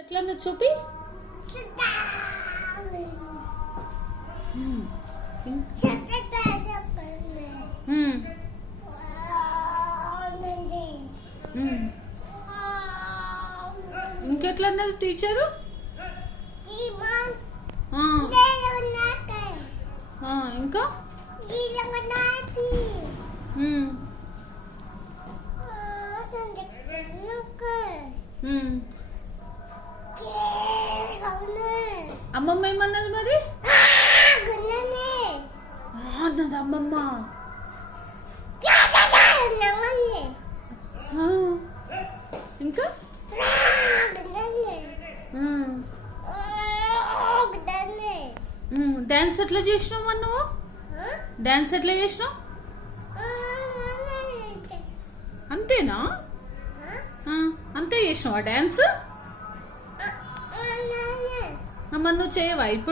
ఎట్లా చూపి. ఇంకెట్లన్నది టీచరు. ఇంకా అమ్మమ్మ ఏమన్నది మరి. అన్నది అమ్మమ్మ. ఇంకా డాన్స్ ఎట్లా చేసినావు మరి నువ్వు. డాన్స్ ఎట్లా చేసినావు. అంతేనా. అంతే చేసినావా డాన్స్. మరి నువ్వు చేయవా ఇప్పుడు.